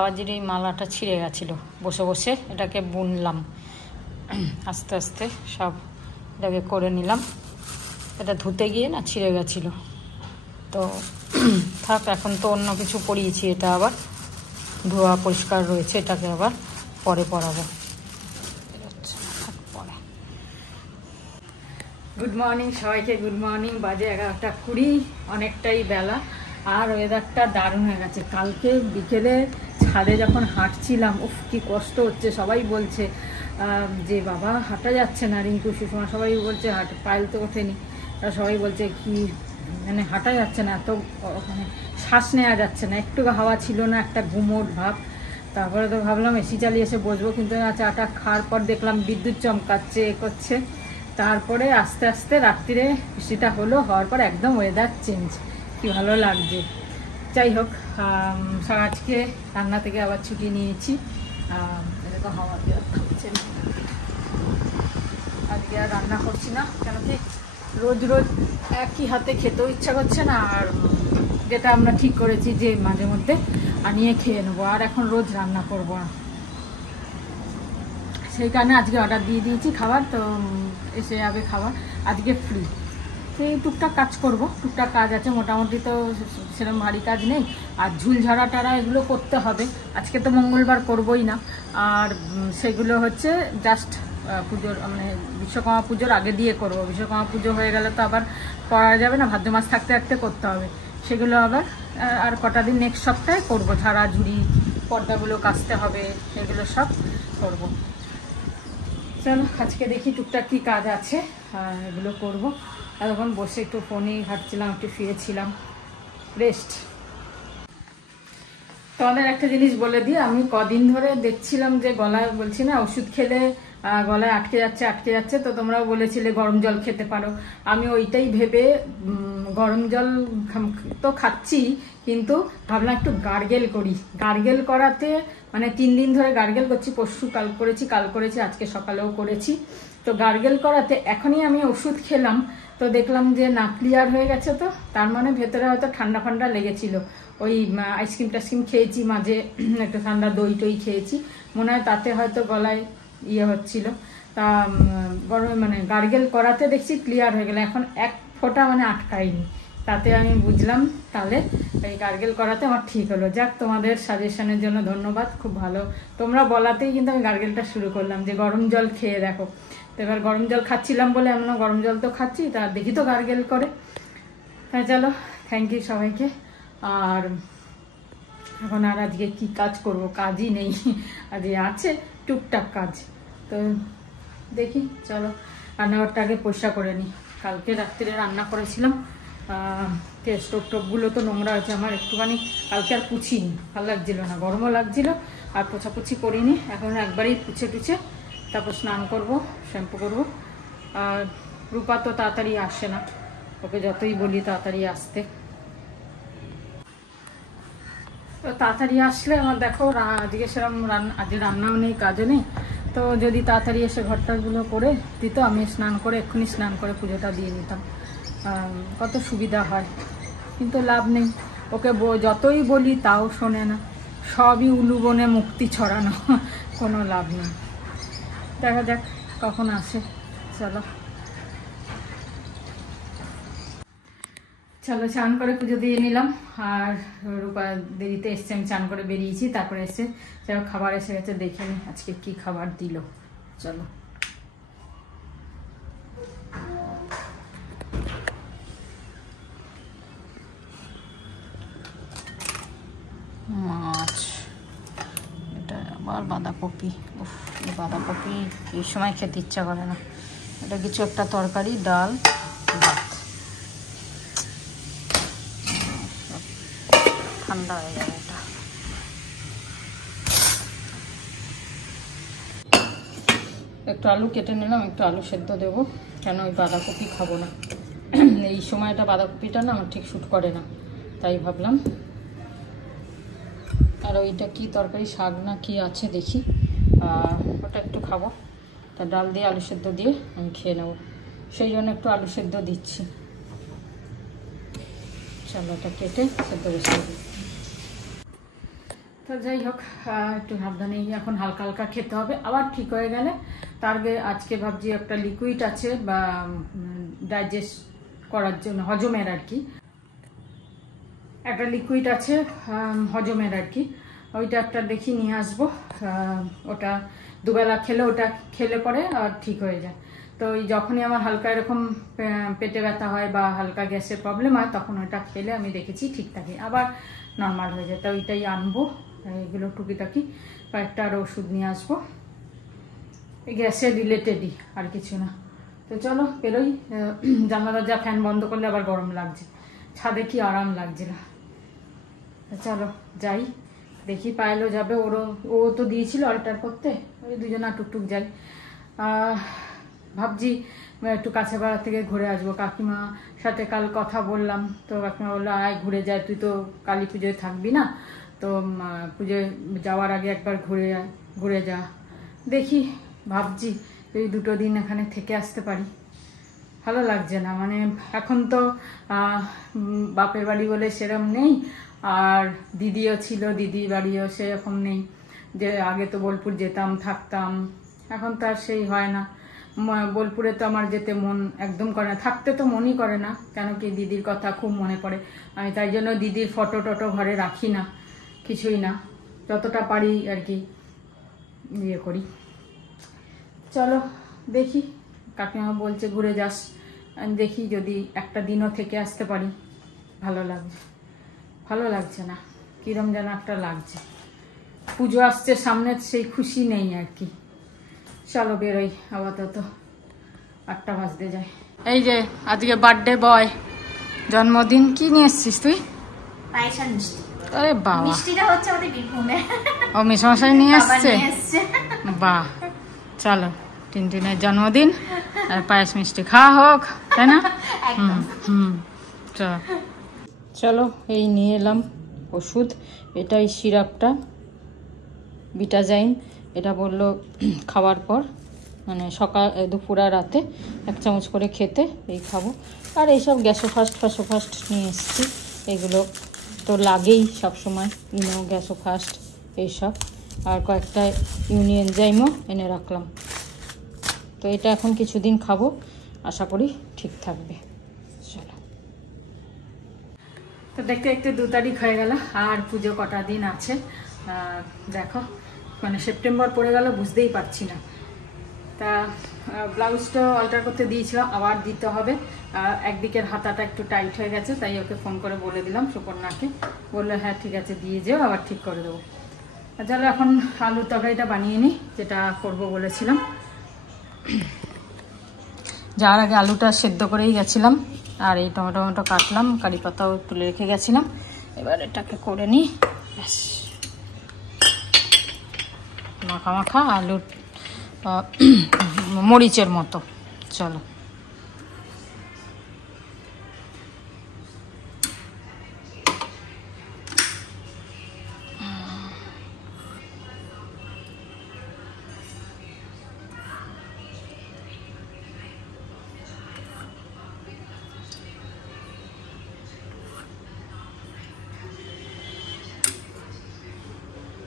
বাবাজির এই মালাটা ছিঁড়ে গেছিলো, বসে বসে এটাকে বুনলাম, আস্তে আস্তে সব এটাকে করে নিলাম। এটা ধুতে গিয়ে না ছিঁড়ে গেছিলো, তো থাক, এখন তো অন্য কিছু পরিয়েছি, এটা আবার ধোয়া পরিষ্কার রয়েছে, এটাকে আবার পরে পরাবো। গুড মর্নিং সবাইকে, গুড মর্নিং। বাজে 11:20, অনেকটাই বেলা, আর ওয়েদারটা দারুণ হয়ে গেছে। কালকে বিকেলে ছাদে যখন হাঁটছিলাম, উফ কি কষ্ট হচ্ছে, সবাই বলছে যে বাবা হাঁটা যাচ্ছে না, রিঙ্কু সুষমা সবাই বলছে পায়েল তো ওঠেনি, সবাই বলছে কি মানে হাঁটা যাচ্ছে না, এত মানে শ্বাস নেওয়া যাচ্ছে না, একটু হাওয়া ছিল না, একটা গুমোট ভাব। তারপরে তো ভাবলাম এসি চালিয়ে এসে বসবো, কিন্তু চাটা খাওয়ার পর দেখলাম বিদ্যুৎ চমকাচ্ছে, করছে। তারপরে আস্তে আস্তে রাত্রিরে বৃষ্টিটা হলো, হওয়ার পর একদম ওয়েদার চেঞ্জ, কি ভালো লাগছে। যাই হোক, আজকে রান্না থেকে আবার ছুটি নিয়েছি, এরকম হাওয়া দেওয়া থাকছে না, আজকে আর রান্না করছি না, কেন কি রোজ রোজ একই হাতে খেতেও ইচ্ছা করছে না, আর যেটা আমরা ঠিক করেছি যে মাঝে মধ্যে আনিয়ে খেয়ে নেবো, আর এখন রোজ রান্না করবো না, সেই কারণে আজকে অর্ডার দিয়ে দিয়েছি খাবার, তো এসে যাবে খাবার। আজকে ফ্রি, সেই টুকটাক কাজ করব, টুকটাক কাজ আছে, মোটামুটি তো সেরকম ভারী কাজ নেই। আর ঝুল ঝাড়া টাড়া এগুলো করতে হবে, আজকে তো মঙ্গলবার করবই না, আর সেগুলো হচ্ছে জাস্ট পুজোর মানে বিশ্বকর্মা পুজোর আগে দিয়ে করব। বিশ্বকর্মা পুজো হয়ে গেলে তো আবার করা যাবে না, ভাদ্র মাস থাকতে থাকতে করতে হবে, সেগুলো আবার আর কটা দিন নেক্সট সপ্তাহে করবো। ঝাড়া ঝুড়ি, পর্দাগুলো কাচতে হবে, এগুলো সব করব। চলো আজকে দেখি টুকটাক কী কাজ আছে, এগুলো করবো। তখন বসে একটু ফোনে ঘাটছিলাম, একটু শুয়েছিলাম, রেস্ট। তোমাদের একটা জিনিস বলে দিই, আমি কদিন ধরে দেখছিলাম যে গলায়, বলছি না ওষুধ খেলে গলায় আটকে যাচ্ছে, তো তোমরাও বলেছিলে গরম জল খেতে পারো। আমি ওইটাই ভেবে গরম জল তো খাচ্ছি, কিন্তু ভাবলাম একটু গার্গেল করি। গার্গেল করাতে মানে 3 দিন ধরে গার্গেল করছি, পরশু কাল করেছি, আজকে সকালেও করেছি। তো গার্গেল করাতে এখনই আমি ওষুধ খেলাম, তো দেখলাম যে না ক্লিয়ার হয়ে গেছে, তো তার মানে ভেতরে হয়তো ঠান্ডা ফান্ডা লেগেছিল, ওই আইসক্রিম টাইসক্রিম খেয়েছি মাঝে, একটু ঠান্ডা দই টই খেয়েছি, মনে হয় তাতে হয়তো গলায় ইয়ে হচ্ছিল। তা গরমে মানে গার্গেল করাতে দেখছি ক্লিয়ার হয়ে গেল, এখন এক ফোঁটা মানে আটকায়নি, তাতে আমি বুঝলাম তাহলে এই গার্গেল করাতে আমার ঠিক হলো। যাক, তোমাদের সাজেশনের জন্য ধন্যবাদ, খুব ভালো, তোমরা বলাতেই কিন্তু আমি গার্গেলটা শুরু করলাম যে গরম জল খেয়ে দেখো। তো এবার গরম জল খাচ্ছিলাম বলে এমন গরম জল তো খাচ্ছি, তা দেখি তো গার্গেল করে। হ্যাঁ চলো, থ্যাংক ইউ সবাইকে। আর এখন আর আজকে কি কাজ করব, কাজই নেই, আজকে আছে টুকটাক কাজ, তো দেখি চলো রান্নাঘরটা আগে পরিষ্কার করে নিই। কালকে রাত্রিরে রান্না করেছিলাম, স্টোভ টোভগুলো তো নোংরা হয়েছে আমার, একটুখানি কালকে আর পুছিনি, ভালো লাগছিল না, গরমও লাগছিল, আর পোছাপুছি করিনি। এখন একবারেই পুছে টুছে তারপর স্নান করব, শ্যাম্পু করবো। আর রূপা তো তাড়াতাড়ি আসে না, ওকে যতই বলি তাড়াতাড়ি আসতে, তো তাড়াতাড়ি আসলে আমার দেখো আজকে সেরকম আজকে রান্নাও নেই, কাজও নেই, তো যদি তাড়াতাড়ি এসে ঘরটাগুলো করে দিত, আমি স্নান করে এক্ষুনি স্নান করে পুজোটা দিয়ে নিতাম, কত সুবিধা হয়। কিন্তু লাভ নেই, ওকে যতই বলি তাও শোনে না, সবই উলুবনে মুক্তি ছড়ানো, কোনো লাভ নেই। দেখা যাক কখন আসে, চলো চলো চান করে পুজো দিয়ে নিলাম। আর রূপা দেরিতে এসছে, আমি চান করে বেরিয়েছি, তারপরে এসে চলো খাবার এসে গেছে, দেখে নি আজকে কি খাবার দিল। চলো মাছ, এটা আবার বাঁধাকপি, উফ এই বাঁধাকপি এই সময় খেতে ইচ্ছা করে না। এটা কিছু একটা তরকারি, ডাল, ভাত, ঠান্ডা হয়ে যাবে এটা। একটু আলু কেটে নিলাম, একটু আলু সেদ্ধ দেবো, কেন ওই বাঁধাকপি খাবো না, এই সময়টা বাঁধাকপিটা না আমার ঠিক শ্যুট করে না, তাই ভাবলাম। আর ওইটা কি তরকারি, শাক না কি আছে দেখি, ওটা একটু খাবো, তা ডাল দিয়ে আলু সেদ্ধ দিয়ে আমি খেয়ে নেবো, সেই জন্য একটু আলু সেদ্ধ দিচ্ছি। চলো এটা কেটে সেদ্ধ বসিয়ে দিই। তো যাই হোক, একটু সাবধানেই এখন হালকা হালকা খেতে হবে, আবার ঠিক হয়ে গেলে তার আগে আজকে ভাবছি একটা লিকুইড আছে বা ডাইজেস্ট করার জন্য, হজমের আর কি, একটা লিকুইড আছে হজমের আর কি, ওইটা একটা দেখি নিয়ে আসবো। ওটা দুবেলা খেলে, ওটা খেলে পরে আর ঠিক হয়ে যায়। তো যখনই আমার হালকা এরকম পেটে ব্যথা হয় বা হালকা গ্যাসের প্রবলেম হয়, তখন ওটা খেলে আমি দেখেছি ঠিক থাকে, আবার নর্মাল হয়ে যায়। তো ওইটাই আনবো, এগুলো টুকিটাকি কয়েকটা আর ওষুধ নিয়ে আসবো, এই গ্যাসের রিলেটেডই, আর কিছু না। তো চলো বেরোই, জানলা দরজা ফ্যান বন্ধ করলে আবার গরম লাগছে, ছাদে কি আরাম লাগছে না। চলো যাই, দেখি পায়েলও যাবে, ও তো দিয়েছিল অল্টার করতে, ওই দুজনা টুকটুক যাই। ভাবছি একটু কাছে পাড়া থেকে ঘুরে আসবো, কাকিমা সাথে কাল কথা বললাম, তো কাকিমা বললো আয় ঘুরে যায়, তুই তো কালী পুজোয় থাকবি না, তো পুজোয় যাওয়ার আগে একবার ঘুরে যা। দেখি ভাবছি এই 2 দিন এখানে থেকে আসতে পারি, ভালো লাগছে না, মানে এখন তো বাপের বাড়ি বলে সেরকম নেই, আর দিদিও ছিল, দিদির বাড়িও সেরকম নেই, যে আগে তো বোলপুর যেতাম থাকতাম, এখন তো আর সেই হয় না। বোলপুরে তো আমার যেতে মন একদম করে না, থাকতে তো মনই করে না, কেন কি দিদির কথা খুব মনে পড়ে, আমি তাই জন্য দিদির ফটো টটো ঘরে রাখি না, কিছুই না, যতটা পারি আর কি ইয়ে করি। চলো দেখি, কাকিমা বলছে ঘুরে যাস, দেখি যদি একটা দিনও থেকে আসতে পারি, ভালো লাগছে না, কিরম যেন একটা লাগছে, পুজো আসছে সামনে, সেই খুশি নেই আর কি। চলো বেরোই, আপাতত 8টা বাজতে যায়। এই যে আজকে বার্থডে বয়, জন্মদিন, কি নিয়ে এসছিস তুই? পায়েস আর মিষ্টি। আরে বাবা, মিষ্টিটা হচ্ছে আমাদের বীরভূমে, ও মেশমশাই নিয়ে এসছে, বাহ। চলো টিনটিনের জন্মদিন আর পায়েস মিষ্টি খাওয়া হোক, তাই না? চলো এই নিয়ে এলাম ওষুধ, এটাই সিরাপটা বিটাজাইন, এটা বললো খাওয়ার পর, মানে সকাল দুপুর আর রাতে 1 চামচ করে খেতে, এই খাবো। আর এইসব গ্যাসোফাস্ট নিয়ে এসেছি, এগুলো তো লাগেই সবসময়, গ্যাসোফাস্ট এইসব, আর কয়েকটা ইউনিএনজাইমও এনে রাখলাম। তো এটা এখন কিছুদিন খাবো, আশা করি ঠিক থাকবে। চলো, তো দেখতে দেখতে 2 তারিখ হয়ে গেল, আর পুজো কটা দিন আছে দেখো, মানে সেপ্টেম্বর পড়ে গেল বুঝতেই পারছি না। তা ব্লাউজটা অল্টার করতে দিয়েছিলাম, আবার দিতে হবে, একদিকের হাতাটা একটু টাইট হয়ে গেছে, তাই ওকে ফোন করে বলে দিলাম, সুপর্ণাকে, বললো হ্যাঁ ঠিক আছে দিয়ে যেও, আবার ঠিক করে দেবো। চলো এখন আলুর তরকারিটা বানিয়ে নিই, যেটা করবো বলেছিলাম। যাওয়ার আগে আলুটা সেদ্ধ করেই গেছিলাম, আর এই টমেটো কাটলাম, কারি পাতাও তুলে রেখে গেছিলাম, এবার এটাকে করে নিই, ব্যাস মাখা আলুর মরিচের মতো। চলো।